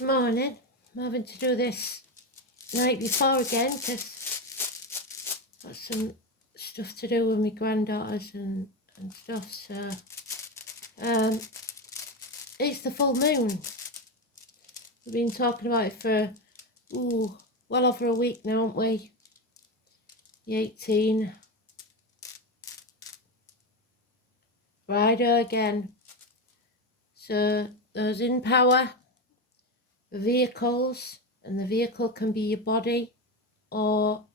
Morning. I'm having to do this night before again because got some stuff to do with my granddaughters and stuff. So it's the full moon. We've been talking about it for well over a week now, haven't we? The 18. Friday again. So those in power, vehicles, and the vehicle can be your body or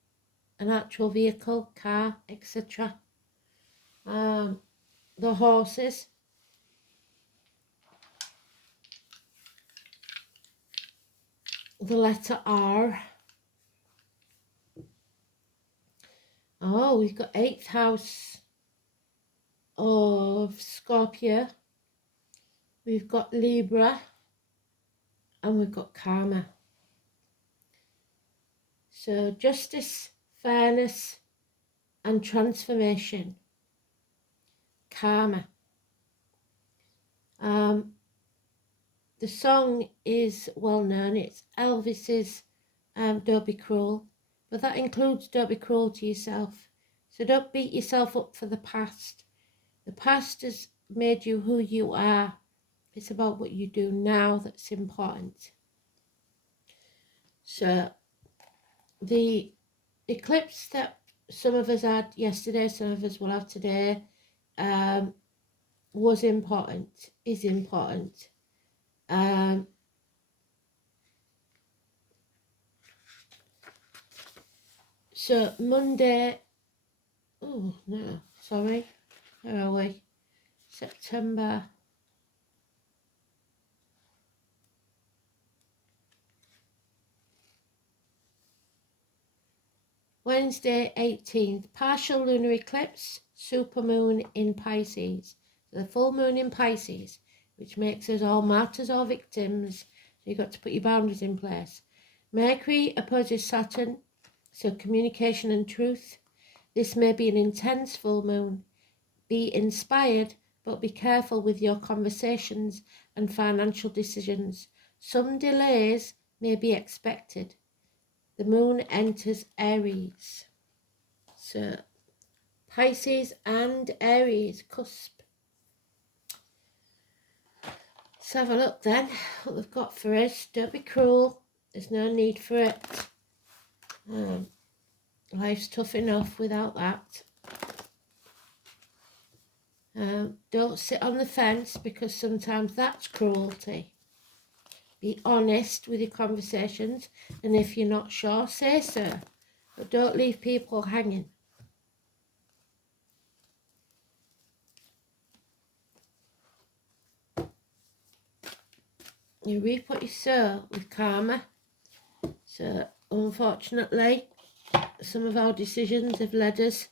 an actual vehicle, car, etc. The horses, the letter R. Oh, we've got 8th house of Scorpio, we've got Libra, and we've got Karma. So justice, fairness, and transformation. Karma. The song is well known. It's Elvis's Don't Be Cruel, but that includes don't be cruel to yourself. So don't beat yourself up for the past. The past has made you who you are. It's about what you do now that's important. So the eclipse that some of us had yesterday, some of us will have today, was important, is important. So Monday, oh no, sorry, where are we? September. Wednesday 18th, partial lunar eclipse, supermoon in Pisces. So the full moon in Pisces, which makes us all martyrs or victims. So you've got to put your boundaries in place. Mercury opposes Saturn, so communication and truth. This may be an intense full moon. Be inspired, but be careful with your conversations and financial decisions. Some delays may be expected. The moon enters Aries. So Pisces and Aries cusp. Let's have a look then what they've got for us. Don't be cruel. There's no need for it. Life's tough enough without that. Don't sit on the fence because sometimes that's cruelty. Be honest with your conversations, and if you're not sure, say so. But don't leave people hanging. You reap what you sow with karma. So unfortunately, some of our decisions have led us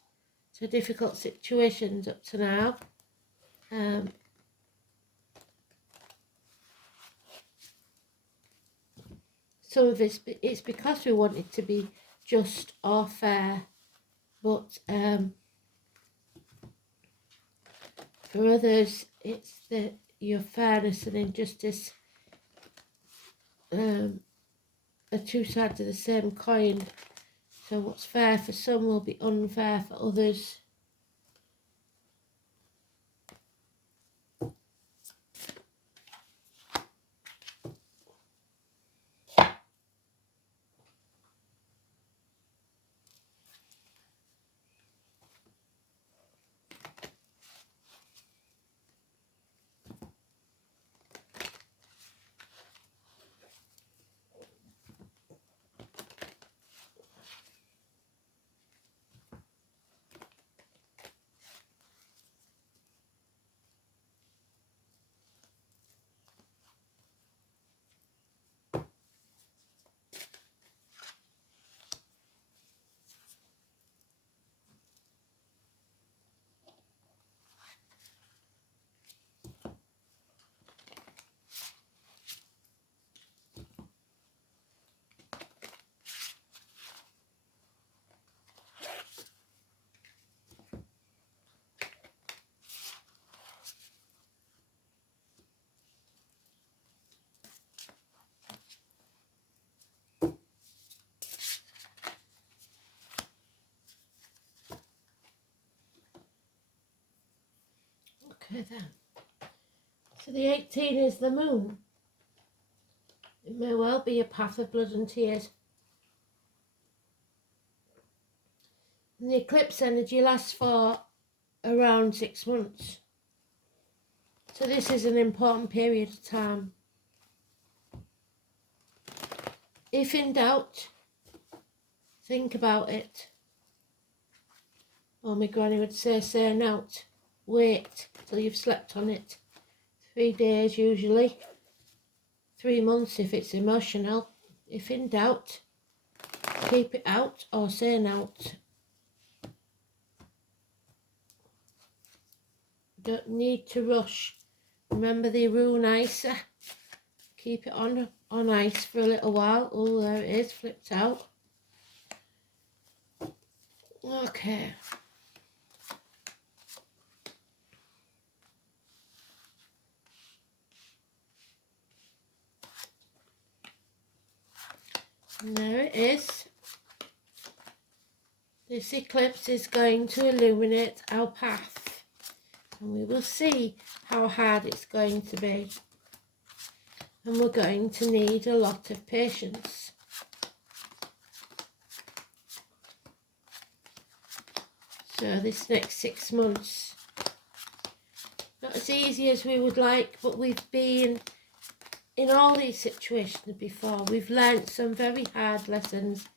to difficult situations up to now. Some of it's because we want it to be just or fair, but for others it's your fairness and injustice are two sides of the same coin. So what's fair for some will be unfair for others. Okay then. So the 18 is the moon. It may well be a path of blood and tears. And the eclipse energy lasts for around 6 months. So this is an important period of time. If in doubt, think about it. Or my granny would say nout. Wait till you've slept on it. 3 days usually. 3 months if it's emotional. If in doubt, keep it out or say nout. Don't need to rush. Remember the rune ice. Keep it on ice for a little while. Oh, there it is, flipped out. Okay. And there it is. This eclipse is going to illuminate our path. And we will see how hard it's going to be. And we're going to need a lot of patience. So this next 6 months, not as easy as we would like, but we've been in all these situations before. We've learnt some very hard lessons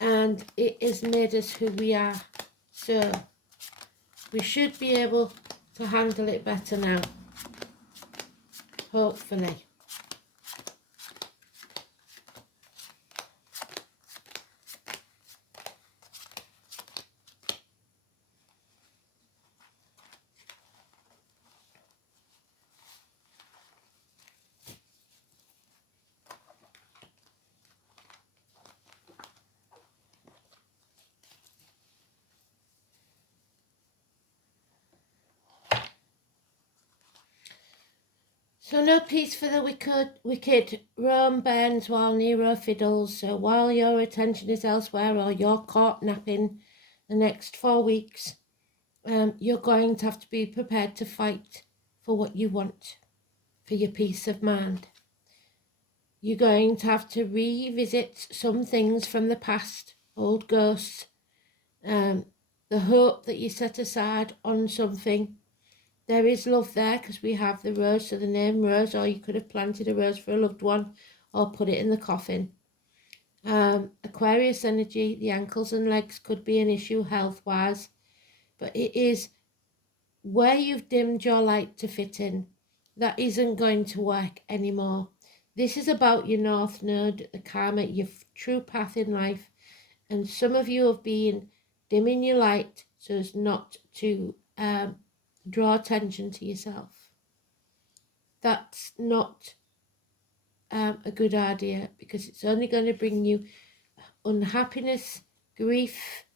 and it has made us who we are. So we should be able to handle it better now, hopefully. So no peace for the wicked. Rome burns while Nero fiddles. So while your attention is elsewhere or you're caught napping the next 4 weeks, you're going to have to be prepared to fight for what you want, for your peace of mind. You're going to have to revisit some things from the past, old ghosts, the hope that you set aside on something. There is love there because we have the rose, so the name rose, or you could have planted a rose for a loved one or put it in the coffin. Aquarius energy, the ankles and legs could be an issue health-wise, but it is where you've dimmed your light to fit in. That isn't going to work anymore. This is about your North Node, the karma, your true path in life, and some of you have been dimming your light so as not to draw attention to yourself. That's not a good idea because it's only going to bring you unhappiness, grief,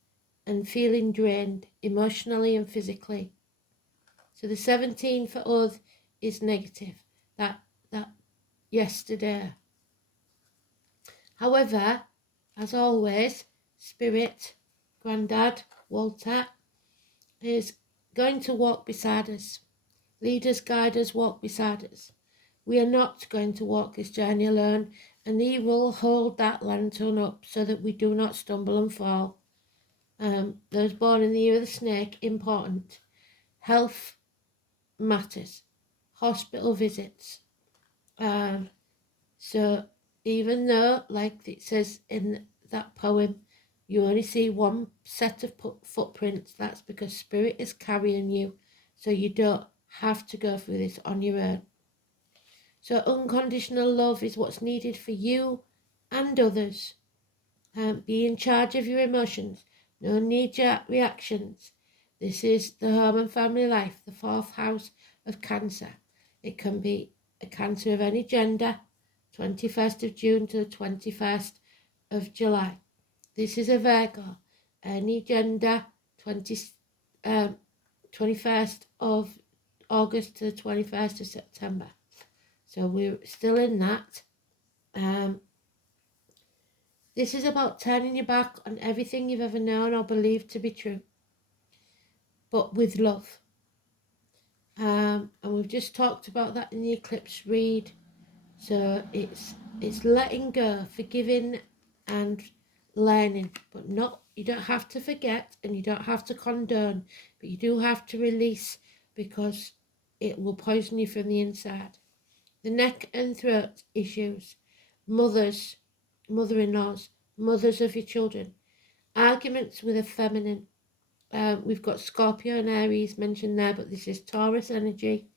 and feeling drained emotionally and physically. So the 17 for us is negative. That yesterday. However, as always, Spirit, Grandad, Walter, is going to walk beside us. Lead us, guide us, walk beside us. We are not going to walk this journey alone, and He will hold that lantern up so that we do not stumble and fall. Those born in the year of the snake, important. Health matters. Hospital visits. So even though, like it says in that poem, you only see one set of footprints, that's because Spirit is carrying you, so you don't have to go through this on your own. So unconditional love is what's needed for you and others. Be in charge of your emotions. No knee-jerk reactions. This is the home and family life, the 4th house of Cancer. It can be a Cancer of any gender, 21st of June to the 21st of July. This is a Virgo, any gender, 21st of August to the 21st of September. So we're still in that. This is about turning your back on everything you've ever known or believed to be true, but with love. And we've just talked about that in the eclipse read. So it's letting go, forgiving and learning, but not, you don't have to forget and you don't have to condone, but you do have to release, because it will poison you from the inside. The neck and throat issues, mothers, mother-in-laws, mothers of your children, arguments with a feminine. We've got Scorpio and Aries mentioned there, but this is Taurus energy.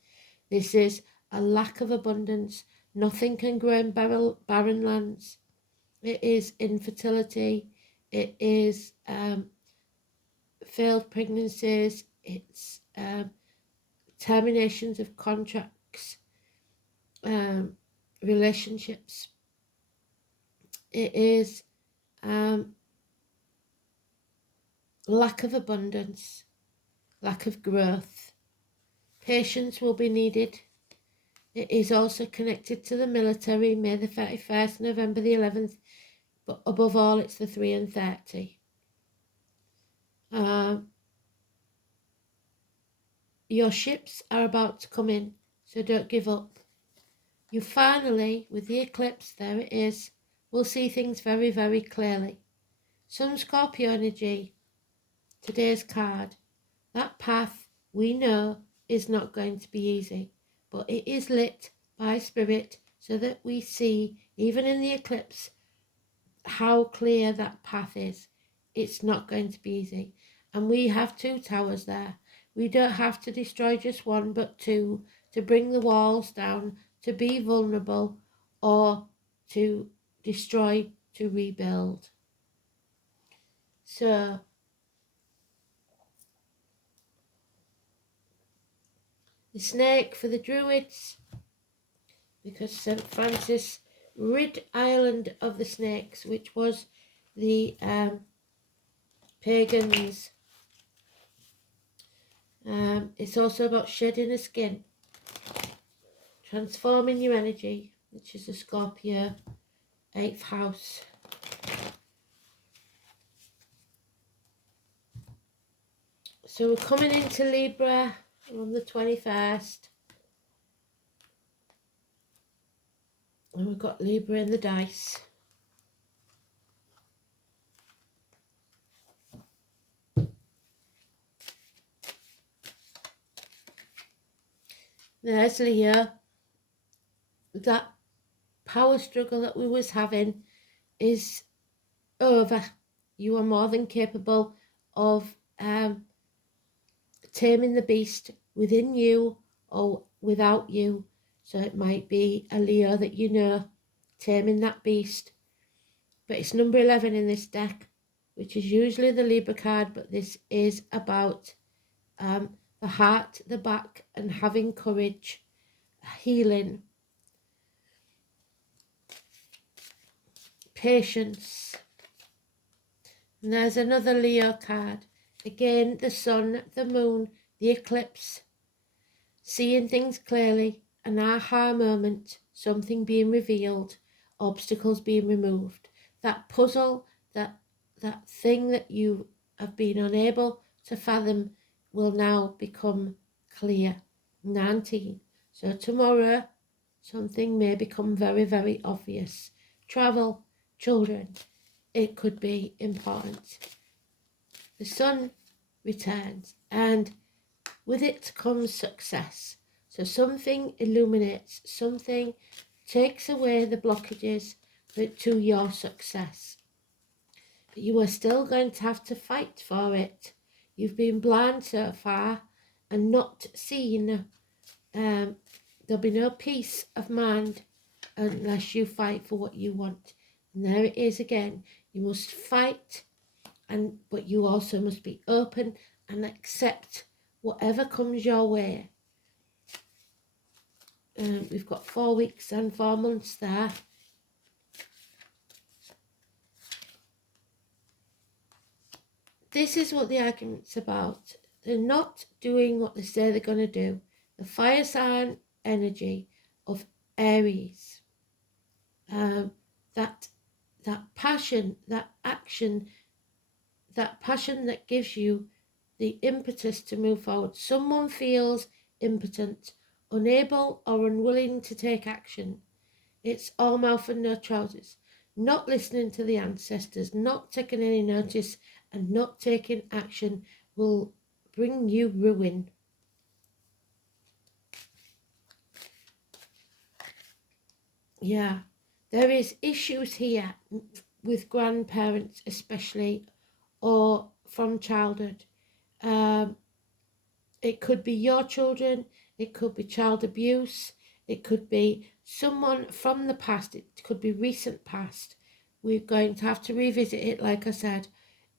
This is a lack of abundance. Nothing can grow in barren lands. It is infertility. It is failed pregnancies. It's terminations of contracts, relationships. It is lack of abundance, lack of growth. Patience will be needed. It is also connected to the military, May the 31st, November the 11th, but above all, it's the 3 and 30. Your ships are about to come in, so don't give up. You finally, with the eclipse, there it is, will see things very, very clearly. Some Scorpio energy, today's card. That path, we know, is not going to be easy, but it is lit by spirit so that we see, even in the eclipse, how clear that path is. It's not going to be easy. And we have 2 towers there. We don't have to destroy just one, but 2, to bring the walls down, to be vulnerable, or to destroy, to rebuild. So the snake for the Druids, because St. Francis rid Ireland of the snakes, which was the pagans. It's also about shedding a skin, transforming your energy, which is the Scorpio 8th house. So we're coming into Libra on the 21st. And we've got Libra in the dice. There's Leo. That power struggle that we was having is over. You are more than capable of taming the beast within you or without you. So it might be a Leo that you know, taming that beast. But it's number 11 in this deck, which is usually the Libra card, but this is about the heart, the back, and having courage, healing, patience. And there's another Leo card. Again, the sun, the moon, the eclipse, seeing things clearly, an aha moment, something being revealed, obstacles being removed. That puzzle, that thing that you have been unable to fathom will now become clear. 19. So tomorrow, something may become very, very obvious. Travel, children, it could be important. The sun returns, and with it comes success. So something illuminates, something takes away the blockages to your success. But you are still going to have to fight for it. You've been blind so far and not seen. There'll be no peace of mind unless you fight for what you want. And there it is again. You must fight, but you also must be open and accept whatever comes your way. We've got 4 weeks and 4 months there. This is what the argument's about. They're not doing what they say they're going to do. The fire sign energy of Aries, that passion, that action, that passion that gives you the impetus to move forward. Someone feels impotent, unable or unwilling to take action. It's all mouth and no trousers. Not listening to the ancestors, not taking any notice, and not taking action will bring you ruin. Yeah, there is issues here with grandparents especially, or from childhood. It could be your children, it could be child abuse, it could be someone from the past, it could be recent past. We're going to have to revisit it, like I said.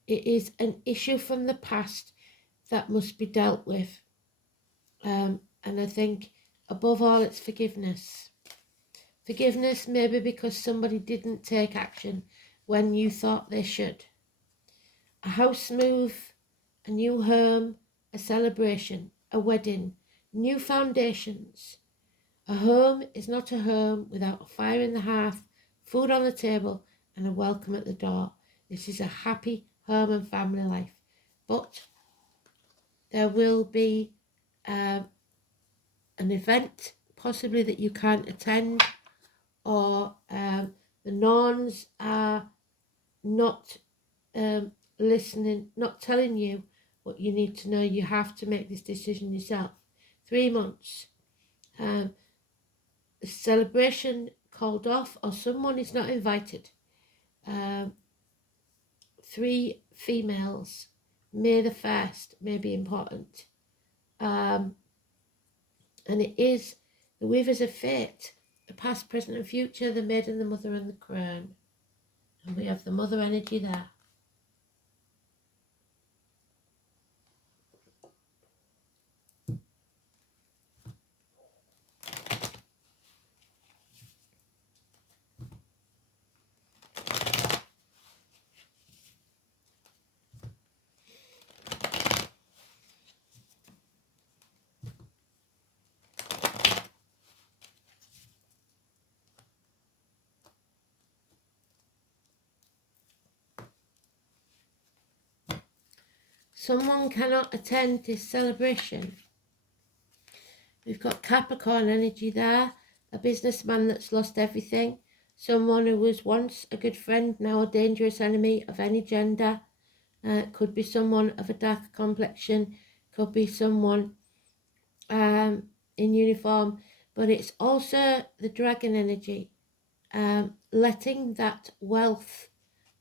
It is an issue from the past that must be dealt with. And I think above all, it's forgiveness. Forgiveness maybe because somebody didn't take action when you thought they should. A house move, a new home, a celebration, a wedding, new foundations. A home is not a home without a fire in the hearth, food on the table, and a welcome at the door. This is a happy home and family life. But there will be an event possibly that you can't attend, or the Norns are not listening, not telling you what you need to know. You have to make this decision yourself. 3 months. The celebration called off, or someone is not invited. 3 females. May the 1st may be important. And it is the weavers of fate, the past, present and future, the maiden, the mother and the crown. And we have the mother energy there. Someone cannot attend this celebration. We've got Capricorn energy there, a businessman that's lost everything, someone who was once a good friend, now a dangerous enemy of any gender. Could be someone of a dark complexion, could be someone in uniform, but it's also the dragon energy, letting that wealth,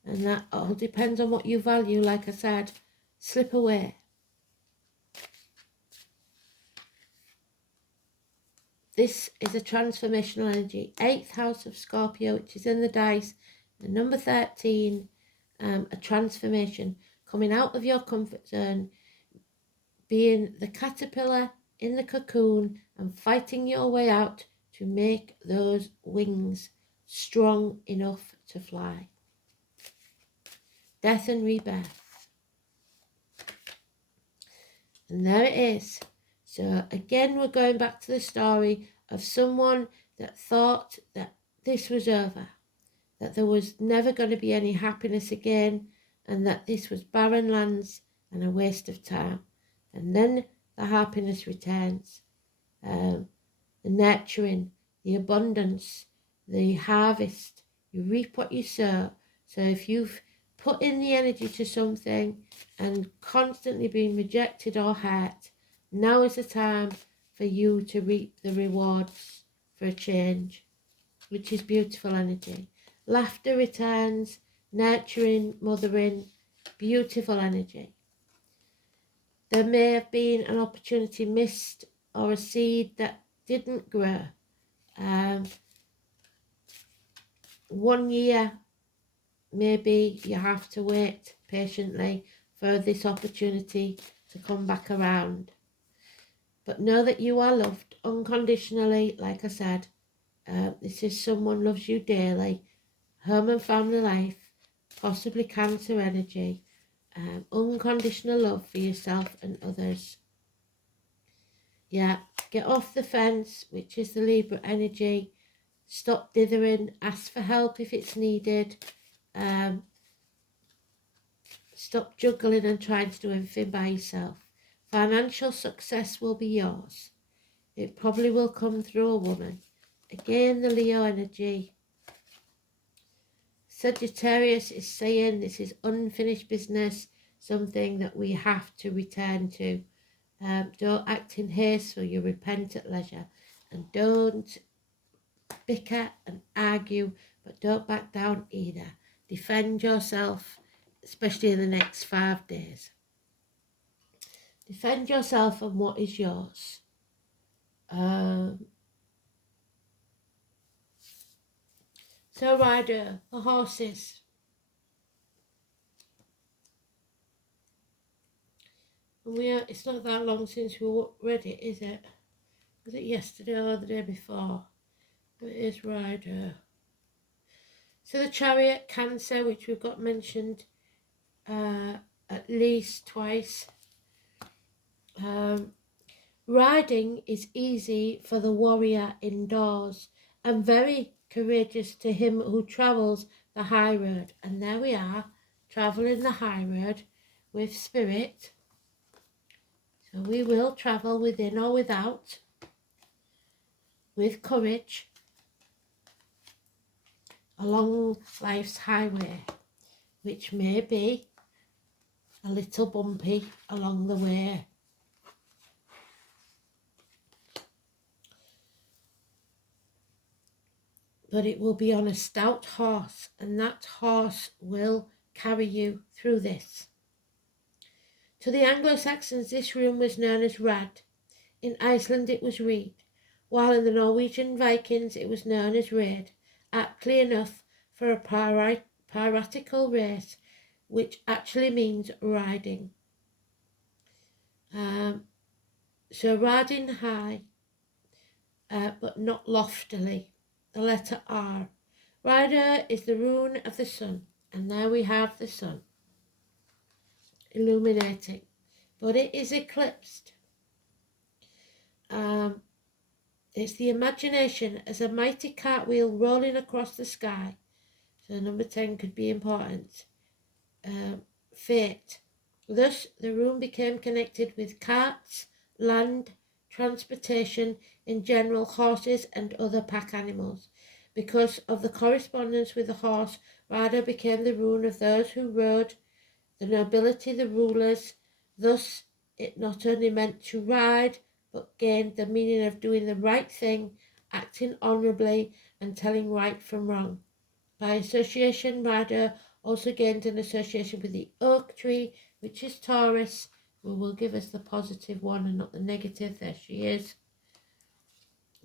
and that all depends on what you value, like I said, slip away. This is a transformational energy. 8th house of Scorpio, which is in the dice, and number 13, a transformation, coming out of your comfort zone, being the caterpillar in the cocoon and fighting your way out to make those wings strong enough to fly. Death and rebirth. And there it is. So again, we're going back to the story of someone that thought that this was over, that there was never going to be any happiness again, and that this was barren lands and a waste of time. And then the happiness returns, the nurturing, the abundance, the harvest. You reap what you sow. So if you've put in the energy to something and constantly been rejected or hurt, now is the time for you to reap the rewards for a change, which is beautiful energy. Laughter returns, nurturing, mothering, beautiful energy. There may have been an opportunity missed or a seed that didn't grow. 1 year, maybe you have to wait patiently for this opportunity to come back around. But know that you are loved unconditionally, like I said. This is someone loves you daily. Home and family life, possibly Cancer energy. Unconditional love for yourself and others. Yeah, get off the fence, which is the Libra energy. Stop dithering, ask for help if it's needed. Stop juggling and trying to do everything by yourself. Financial success will be yours. It probably will come through a woman. Again, the Leo energy. Sagittarius is saying this is unfinished business, something that we have to return to. Don't act in haste, so you repent at leisure. And don't bicker and argue, but don't back down either. Defend yourself, especially in the next 5 days. Defend yourself and what is yours. So rider, the horses. And it's not that long since we read it, is it? Was it yesterday or the day before? But it is rider. So the chariot, Cancer, which we've got mentioned at least twice. Riding is easy for the warrior indoors and very courageous to him who travels the high road. And there we are, travelling the high road with spirit. So we will travel within or without, with courage, along life's highway, which may be a little bumpy along the way. But it will be on a stout horse, and that horse will carry you through this. To the Anglo-Saxons, this room was known as Rad. In Iceland, it was Reed, while in the Norwegian Vikings, it was known as Raid, aptly enough for a piratical race, which actually means riding. So riding high, but not loftily. The letter R. Rider is the rune of the sun, and there we have the sun illuminating, but it is eclipsed. It's the imagination as a mighty cartwheel rolling across the sky. So number 10 could be important. Fate. Thus, the rune became connected with carts, land, transportation, in general, horses and other pack animals. Because of the correspondence with the horse, rider became the rune of those who rode, the nobility, the rulers. Thus, it not only meant to ride, but gained the meaning of doing the right thing, acting honourably, and telling right from wrong. By association, rider also gained an association with the oak tree, which is Taurus, who will give us the positive one and not the negative. There she is.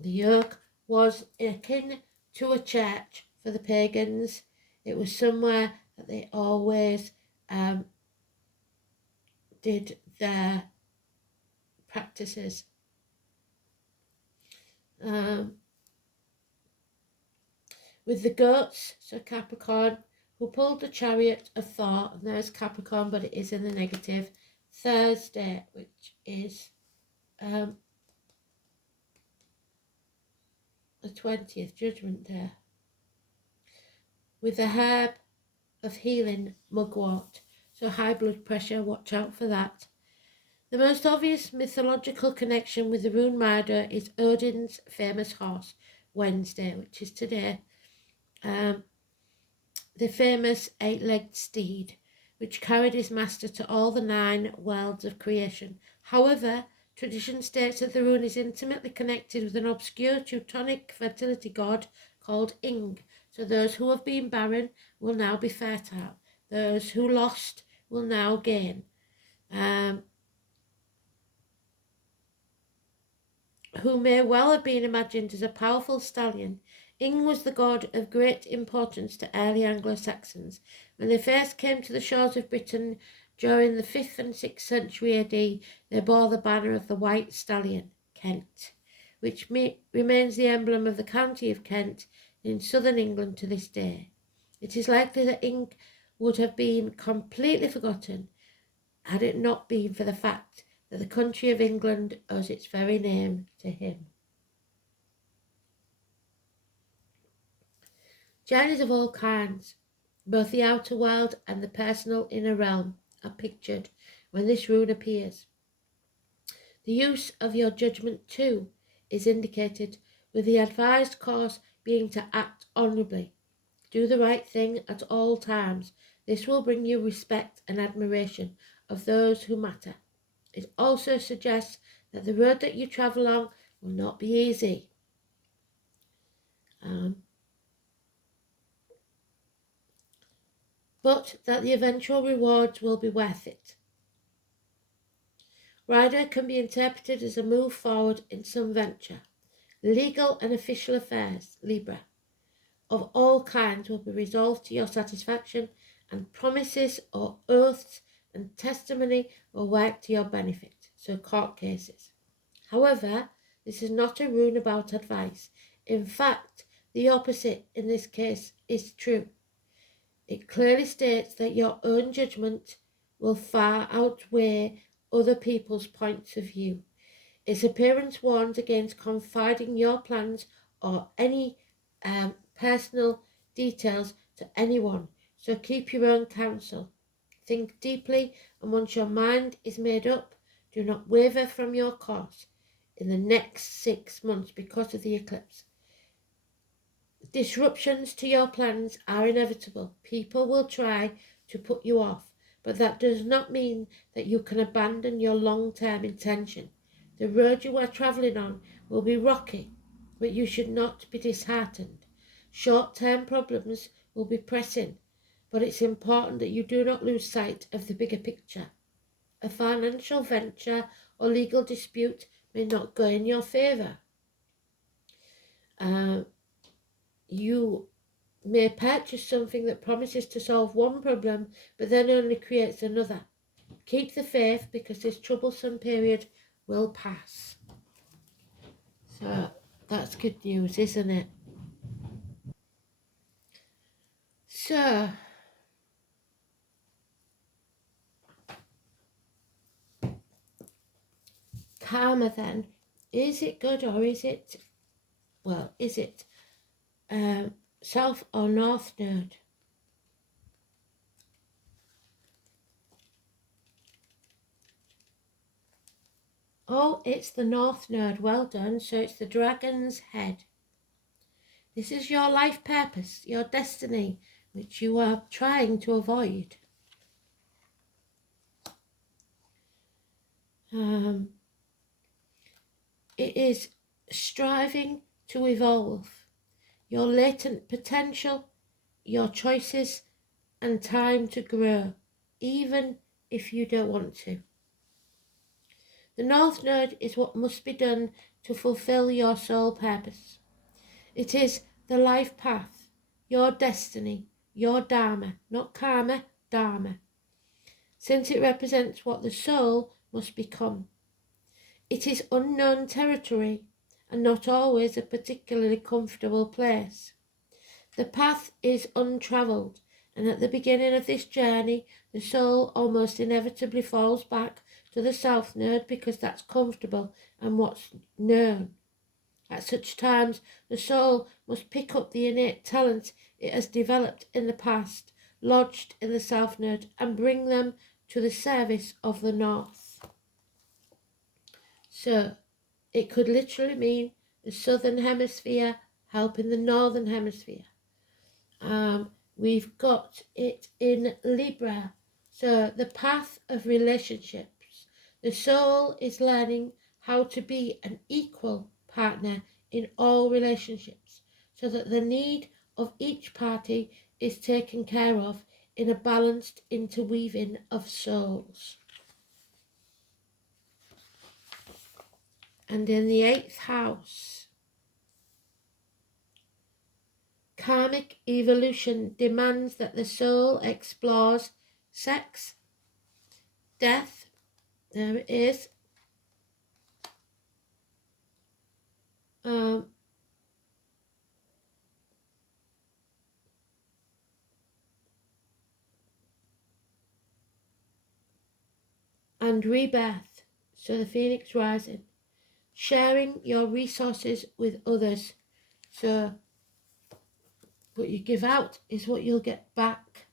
The oak was akin to a church for the pagans. It was somewhere that they always did their practices. With the goats, so Capricorn, who pulled the chariot of Thor, and there's Capricorn, but it is in the negative. Thursday, which is the 20th, Judgment Day. With the herb of healing, mugwort, so high blood pressure, watch out for that. The most obvious mythological connection with the rune rider is Odin's famous horse, Wednesday, which is today. The famous 8-legged steed, which carried his master to all the 9 worlds of creation. However, tradition states that the rune is intimately connected with an obscure Teutonic fertility god called Ing. So those who have been barren will now be fertile. Those who lost will now gain. Who may well have been imagined as a powerful stallion. Ing was the god of great importance to early Anglo-Saxons. When they first came to the shores of Britain during the 5th and 6th century AD, they bore the banner of the white stallion, Kent, which remains the emblem of the county of Kent in southern England to this day. It is likely that Ing would have been completely forgotten had it not been for the fact that the country of England owes its very name to him. Journeys of all kinds, both the outer world and the personal inner realm, are pictured when this rune appears. The use of your judgment too is indicated, with the advised course being to act honourably. Do the right thing at all times. This will bring you respect and admiration of those who matter. It also suggests that the road that you travel on will not be easy. But that the eventual rewards will be worth it. Rider can be interpreted as a move forward in some venture. Legal and official affairs, Libra, of all kinds will be resolved to your satisfaction, and promises or oaths and testimony will work to your benefit, so court cases. However, this is not a runabout advice. In fact, the opposite in this case is true. It clearly states that your own judgment will far outweigh other people's points of view. Its appearance warns against confiding your plans or any personal details to anyone, so keep your own counsel. Think deeply, and once your mind is made up, do not waver from your course in the next 6 months because of the eclipse. Disruptions to your plans are inevitable. People will try to put you off, but that does not mean that you can abandon your long-term intention. The road you are travelling on will be rocky, but you should not be disheartened. Short-term problems will be pressing, but it's important that you do not lose sight of the bigger picture. A financial venture or legal dispute may not go in your favour. You may purchase something that promises to solve one problem, but then only creates another. Keep the faith, because this troublesome period will pass. So that's good news, isn't it? So karma then, is it good or is it, South or North Node? Oh, it's the North Node. Well done. So it's the dragon's head. This is your life purpose, your destiny, which you are trying to avoid. It is striving to evolve your latent potential, your choices, and time to grow, even if you don't want to. The North Node is what must be done to fulfill your soul purpose. It is the life path, your destiny, your dharma, not karma, dharma, since it represents what the soul must become. It is unknown territory and not always a particularly comfortable place. The path is untravelled, and at the beginning of this journey, the soul almost inevitably falls back to the South Node because that's comfortable and what's known. At such times, the soul must pick up the innate talents it has developed in the past, lodged in the South Node, and bring them to the service of the North. So, it could literally mean the Southern Hemisphere helping the Northern Hemisphere. We've got it in Libra. So the path of relationships. The soul is learning how to be an equal partner in all relationships, so that the need of each party is taken care of in a balanced interweaving of souls. And in the 8th house, karmic evolution demands that the soul explores sex, death, there it is, and rebirth, so the phoenix rising, sharing your resources with others, so what you give out is what you'll get back.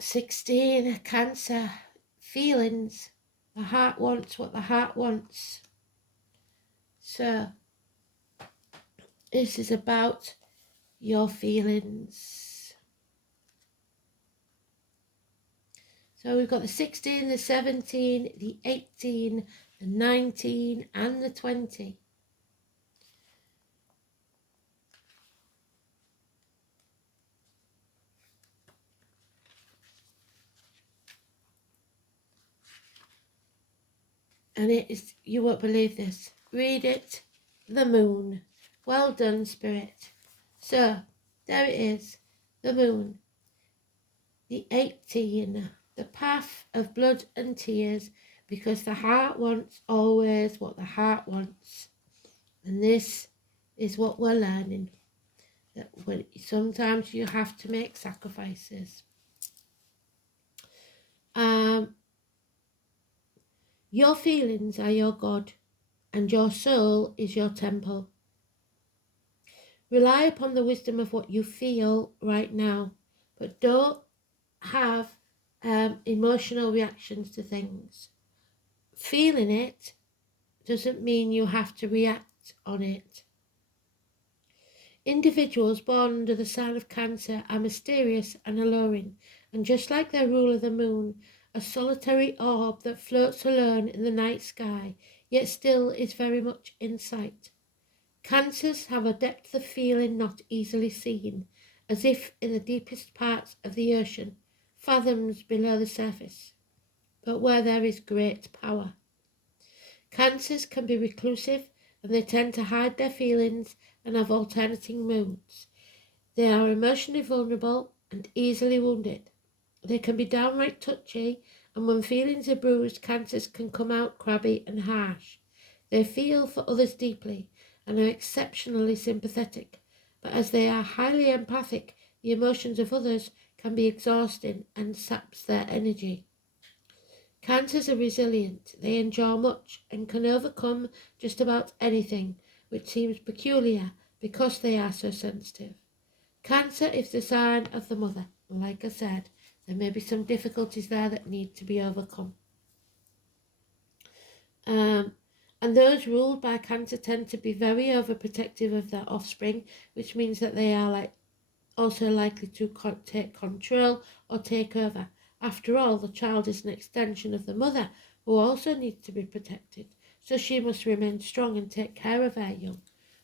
'16, Cancer, feelings. The heart wants what the heart wants. So this is about your feelings. So we've got the 16, the 17, the 18, the 19 and the 20. And it is, you won't believe this. Read it. The moon. Well done, Spirit. So, there it is. The moon. The 18. The path of blood and tears, because the heart wants always what the heart wants. And this is what we're learning. That sometimes you have to make sacrifices. Your feelings are your God, and your soul is your temple. Rely upon the wisdom of what you feel right now, but don't have emotional reactions to things. Feeling it doesn't mean you have to react on it. Individuals born under the sign of Cancer are mysterious and alluring, and just like their ruler the moon, a solitary orb that floats alone in the night sky, yet still is very much in sight. Cancers have a depth of feeling not easily seen, as if in the deepest parts of the ocean, fathoms below the surface, but where there is great power. Cancers can be reclusive, and they tend to hide their feelings and have alternating moods. They are emotionally vulnerable and easily wounded. They can be downright touchy, and when feelings are bruised, Cancers can come out crabby and harsh. They feel for others deeply and are exceptionally sympathetic, but as they are highly empathic, the emotions of others can be exhausting and saps their energy. Cancers are resilient. They endure much and can overcome just about anything, which seems peculiar because they are so sensitive. Cancer is the sign of the mother. Like I said, there may be some difficulties there that need to be overcome. And those ruled by Cancer tend to be very overprotective of their offspring, which means that they are also likely to take control or take over. After all, the child is an extension of the mother, who also needs to be protected, so she must remain strong and take care of her young.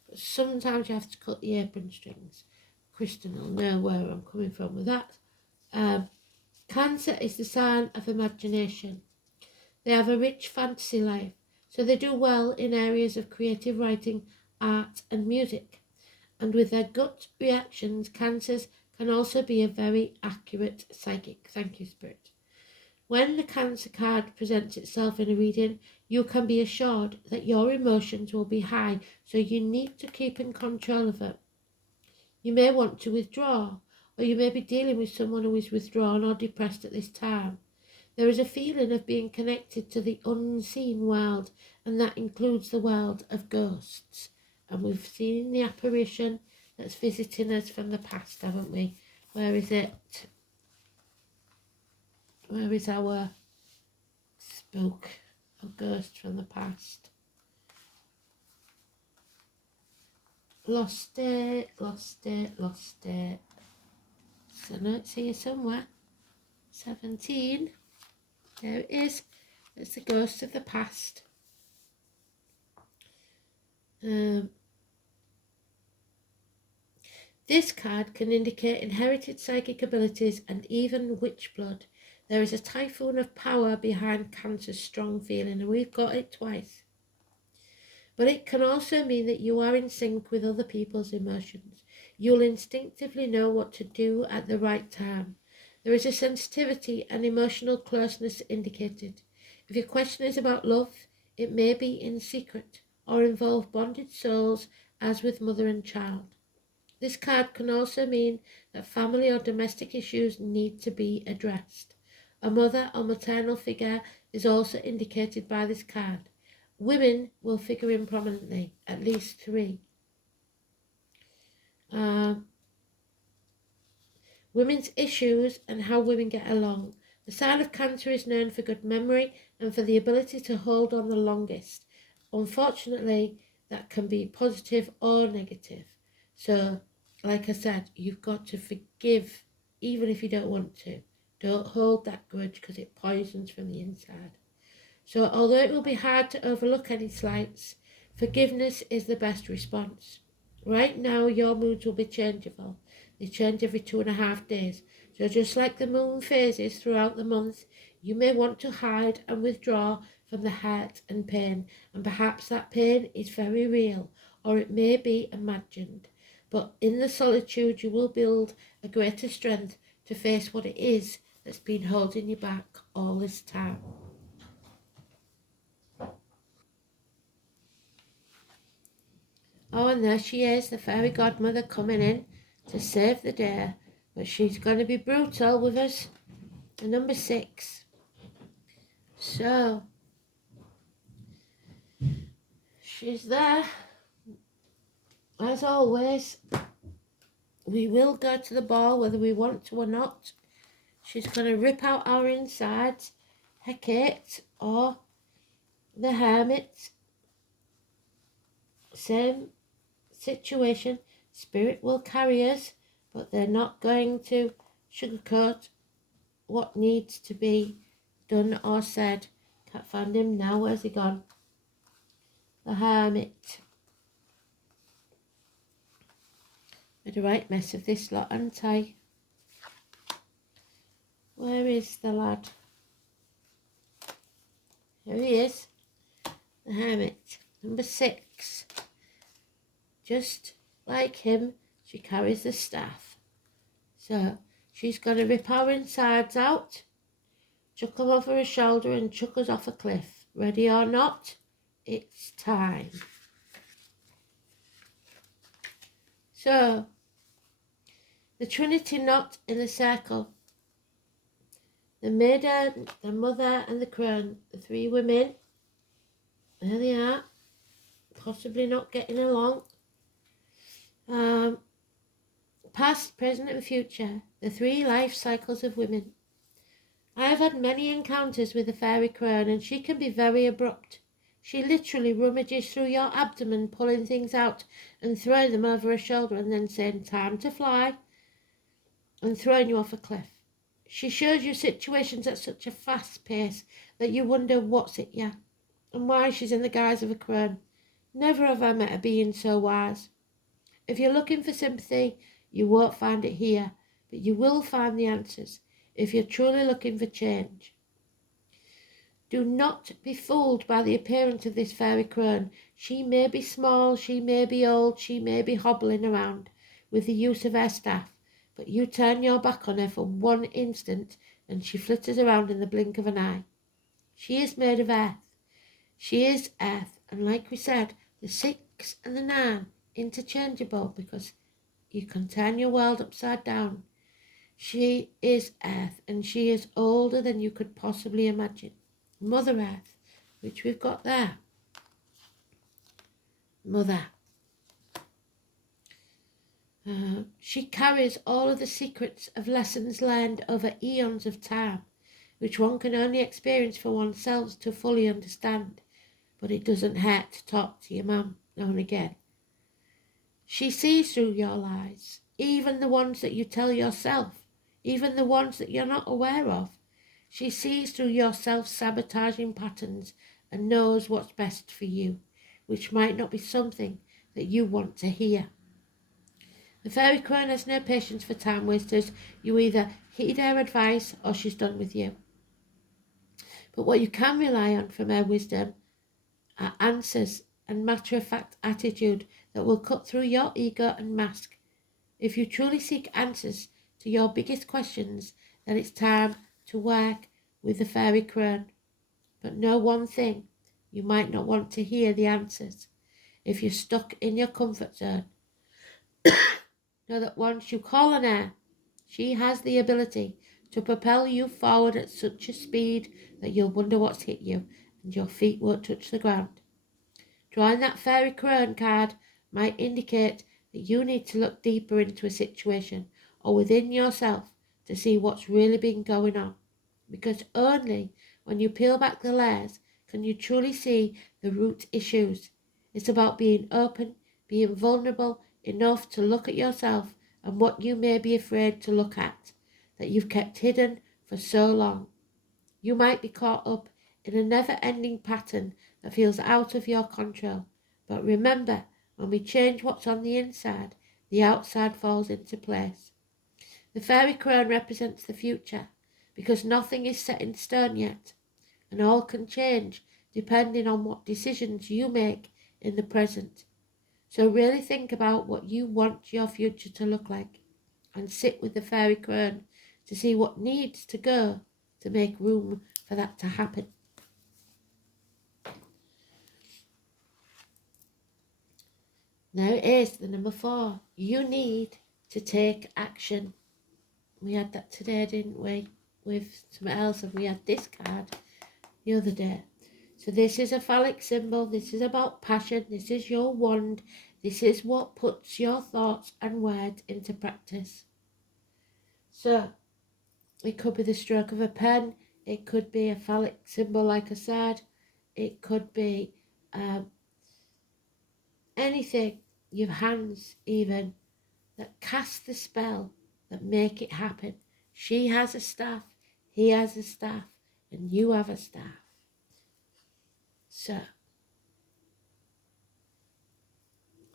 But sometimes you have to cut the apron strings. Kristen will know where I'm coming from with that. Cancer is the sign of imagination. They have a rich fantasy life, so they do well in areas of creative writing, art and music. And with their gut reactions, Cancers can also be a very accurate psychic. Thank you, Spirit. When the Cancer card presents itself in a reading, you can be assured that your emotions will be high, so you need to keep in control of it. You may want to withdraw, or you may be dealing with someone who is withdrawn or depressed at this time. There is a feeling of being connected to the unseen world, and that includes the world of ghosts. And we've seen the apparition that's visiting us from the past, haven't we? Where is it? Where is our spook of ghost from the past? Lost it, lost it, lost it. So now it's here somewhere. 17. There it is. It's the ghost of the past. This card can indicate inherited psychic abilities and even witch blood. There is a typhoon of power behind Cancer's strong feeling, and we've got it twice. But it can also mean that you are in sync with other people's emotions. You'll instinctively know what to do at the right time. There is a sensitivity and emotional closeness indicated. If your question is about love, it may be in secret or involve bonded souls, as with mother and child. This card can also mean that family or domestic issues need to be addressed. A mother or maternal figure is also indicated by this card. Women will figure in prominently, at least 3. Women's issues and how women get along. The sign of Cancer is known for good memory and for the ability to hold on the longest. Unfortunately, that can be positive or negative. So, like I said, you've got to forgive even if you don't want to. Don't hold that grudge because it poisons from the inside. So, although it will be hard to overlook any slights, forgiveness is the best response. Right now, your moods will be changeable. They change every 2.5 days. So just like the moon phases throughout the month, you may want to hide and withdraw from the hurt and pain. And perhaps that pain is very real, or it may be imagined. But in the solitude, you will build a greater strength to face what it is that's been holding you back all this time. Oh, and there she is, the fairy godmother coming in to save the day. But she's going to be brutal with us. The number 6. So, she's there. As always, we will go to the ball whether we want to or not. She's going to rip out our insides. Hecate or the Hermit. Same situation. Spirit will carry us, but they're not going to sugarcoat what needs to be done or said. Can't find him now. Where's he gone? The Hermit. Made a right mess of this lot, haven't I? Where is the lad? Here he is. The Hermit. Number 6. Just like him, she carries the staff. So she's going to rip our insides out, chuck them over her shoulder and chuck us off a cliff. Ready or not, it's time. So, the Trinity knot in the circle. The maiden, the mother and the crone, the 3 women. There they are, possibly not getting along. Past, present and future, the 3 life cycles of women. I have had many encounters with the fairy crone and she can be very abrupt. She literally rummages through your abdomen, pulling things out and throwing them over her shoulder and then saying, time to fly, and throwing you off a cliff. She shows you situations at such a fast pace that you wonder what's it, yeah, and why she's in the guise of a crone. Never have I met a being so wise. If you're looking for sympathy, you won't find it here, but you will find the answers if you're truly looking for change. Do not be fooled by the appearance of this fairy crone. She may be small, she may be old, she may be hobbling around with the use of her staff, but you turn your back on her for 1 instant and she flitters around in the blink of an eye. She is made of earth. She is earth, and like we said, the 6 and the 9 interchangeable because you can turn your world upside down. She is earth, and she is older than you could possibly imagine. Mother Earth, which we've got there. Mother. She carries all of the secrets of lessons learned over eons of time, which one can only experience for oneself to fully understand. But it doesn't hurt to talk to your mum now and again. She sees through your lies, even the ones that you tell yourself, even the ones that you're not aware of. She sees through your self-sabotaging patterns and knows what's best for you, which might not be something that you want to hear. The fairy crone has no patience for time wasters. You either heed her advice or she's done with you. But what you can rely on from her wisdom are answers and matter-of-fact attitude that will cut through your ego and mask. If you truly seek answers to your biggest questions, then it's time to work with the fairy crone. But know one thing, you might not want to hear the answers. If you're stuck in your comfort zone, know that once you call on her, she has the ability to propel you forward at such a speed that you'll wonder what's hit you and your feet won't touch the ground. Drawing that fairy crone card might indicate that you need to look deeper into a situation or within yourself to see what's really been going on. because only when you peel back the layers can you truly see the root issues. It's about being open, being vulnerable enough to look at yourself and what you may be afraid to look at, that you've kept hidden for so long. You might be caught up in a never-ending pattern that feels out of your control. But remember, when we change what's on the inside, the outside falls into place. The fairy crown represents the future, because nothing is set in stone yet, and all can change depending on what decisions you make in the present. So really think about what you want your future to look like, and sit with the fairy crown to see what needs to go to make room for that to happen. Now it is the number 4. You need to take action. We had that today, didn't we? With something else, and we had this card the other day. So this is a phallic symbol. This is about passion. This is your wand. This is what puts your thoughts and words into practice. So it could be the stroke of a pen. It could be a phallic symbol, like I said. It could be anything, your hands even, that cast the spell, that make it happen. She has a staff, he has a staff, and you have a staff. So,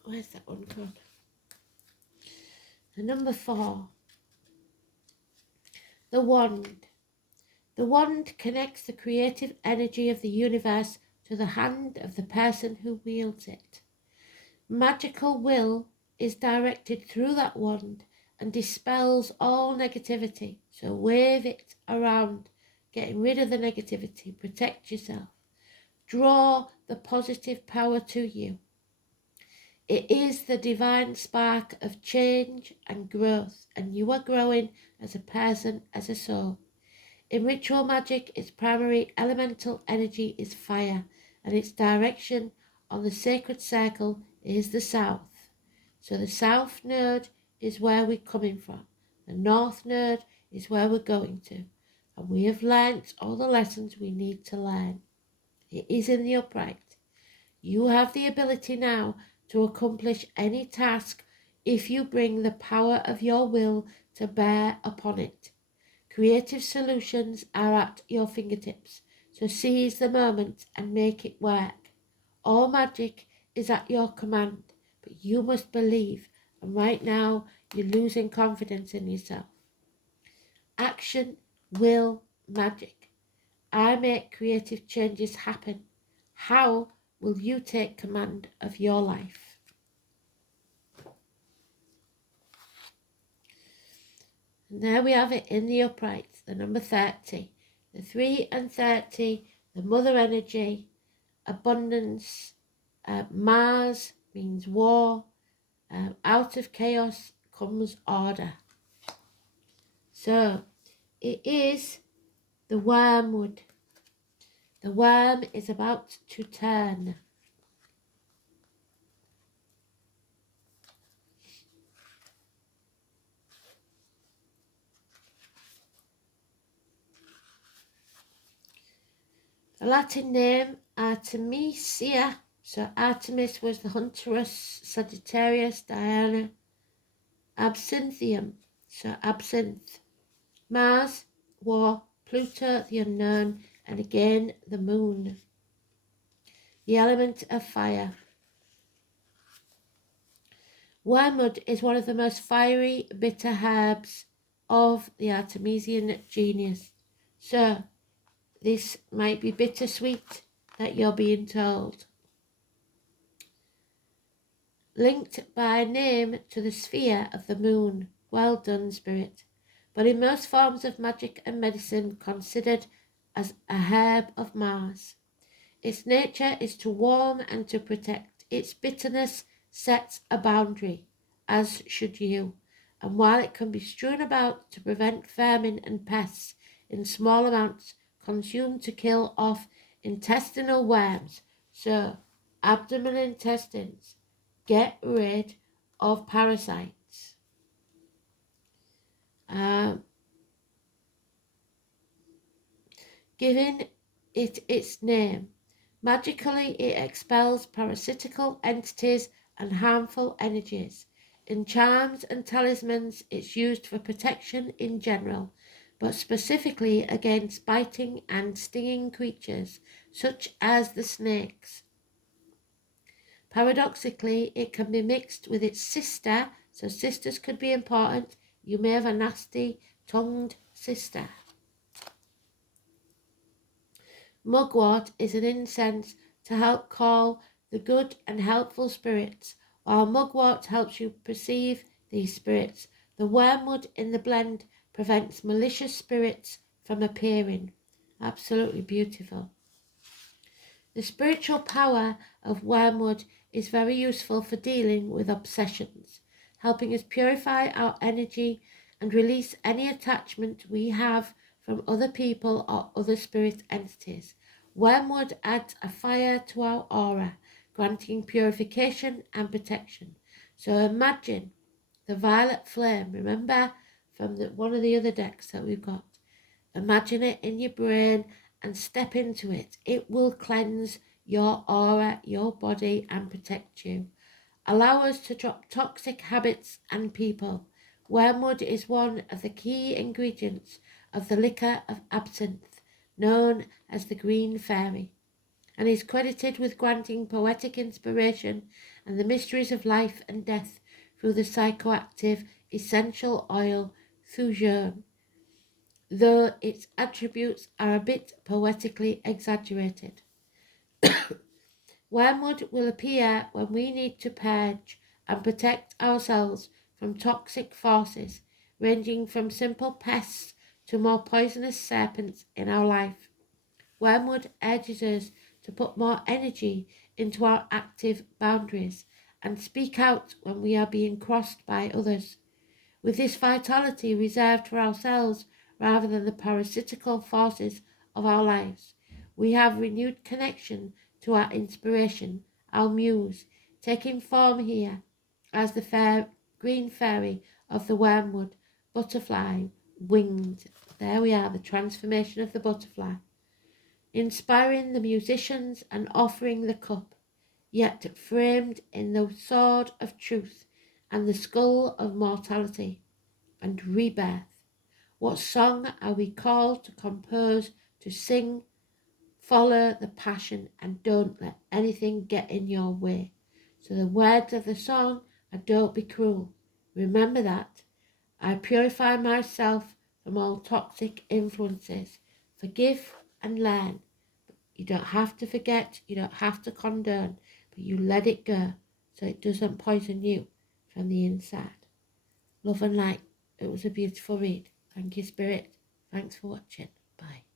where's that one gone? The number 4, the wand. The wand connects the creative energy of the universe to the hand of the person who wields it. Magical will is directed through that wand and dispels all negativity. So wave it around, getting rid of the negativity, protect yourself. Draw the positive power to you. It is the divine spark of change and growth, and you are growing as a person, as a soul. In ritual magic, its primary elemental energy is fire, and its direction on the sacred circle is the south. So the south node is where we're coming from. The north node is where we're going to. And we have learnt all the lessons we need to learn. It is in the upright. You have the ability now to accomplish any task if you bring the power of your will to bear upon it. Creative solutions are at your fingertips, so seize the moment and make it work. All magic is at your command, but you must believe, and right now you're losing confidence in yourself. Action, will, magic. I make creative changes happen. How will you take command of your life? And there we have it in the upright, the number 30. The 3 and 30, the mother energy, abundance. Mars means war. Out of chaos comes order. So it is the wormwood. The worm is about to turn. The Latin name Artemisia. So Artemis was the huntress, Sagittarius, Diana. Absinthium, so absinthe. Mars, war. Pluto, the unknown, and again the moon. The element of fire. Wormwood is one of the most fiery, bitter herbs of the Artemisian genus. So, this might be bittersweet that you're being told. Linked by name to the sphere of the moon. Well done, spirit. But in most forms of magic and medicine considered as a herb of Mars. Its nature is to warm and to protect. Its bitterness sets a boundary, as should you. And while it can be strewn about to prevent vermin and pests in small amounts, consumed to kill off intestinal worms, so abdomen intestines, get rid of parasites. giving it its name. Magically, it expels parasitical entities and harmful energies. In charms and talismans, it's used for protection in general, but specifically against biting and stinging creatures, such as the snakes. Paradoxically, it can be mixed with its sister, so sisters could be important. You may have a nasty tongued sister. Mugwort is an incense to help call the good and helpful spirits. While mugwort helps you perceive these spirits, the wormwood in the blend prevents malicious spirits from appearing. Absolutely beautiful. The spiritual power of wormwood is very useful for dealing with obsessions, helping us purify our energy and release any attachment we have from other people or other spirit entities. Wormwood adds a fire to our aura, granting purification and protection. So imagine the violet flame, remember from one of the other decks that we've got. Imagine it in your brain and step into it. It will cleanse your aura, your body, and protect you. Allow us to drop toxic habits and people. Wormwood is one of the key ingredients of the liquor of absinthe, known as the Green Fairy, and is credited with granting poetic inspiration and the mysteries of life and death through the psychoactive essential oil Thujaun, though its attributes are a bit poetically exaggerated. Wormwood will appear when we need to purge and protect ourselves from toxic forces, ranging from simple pests to more poisonous serpents in our life. Wormwood urges us to put more energy into our active boundaries and speak out when we are being crossed by others. With this vitality reserved for ourselves rather than the parasitical forces of our lives, we have renewed connection to our inspiration, our muse, taking form here as the green fairy of the wormwood, butterfly, winged. There we are, the transformation of the butterfly, inspiring the musicians and offering the cup, yet framed in the sword of truth and the skull of mortality and rebirth. What song are we called to compose, to sing? Follow the passion and don't let anything get in your way. So the words of the song are don't be cruel. Remember that. I purify myself from all toxic influences. Forgive and learn. You don't have to forget, you don't have to condone, but you let it go so it doesn't poison you from the inside. Love and light. It was a beautiful read. Thank you, Spirit. Thanks for watching. Bye.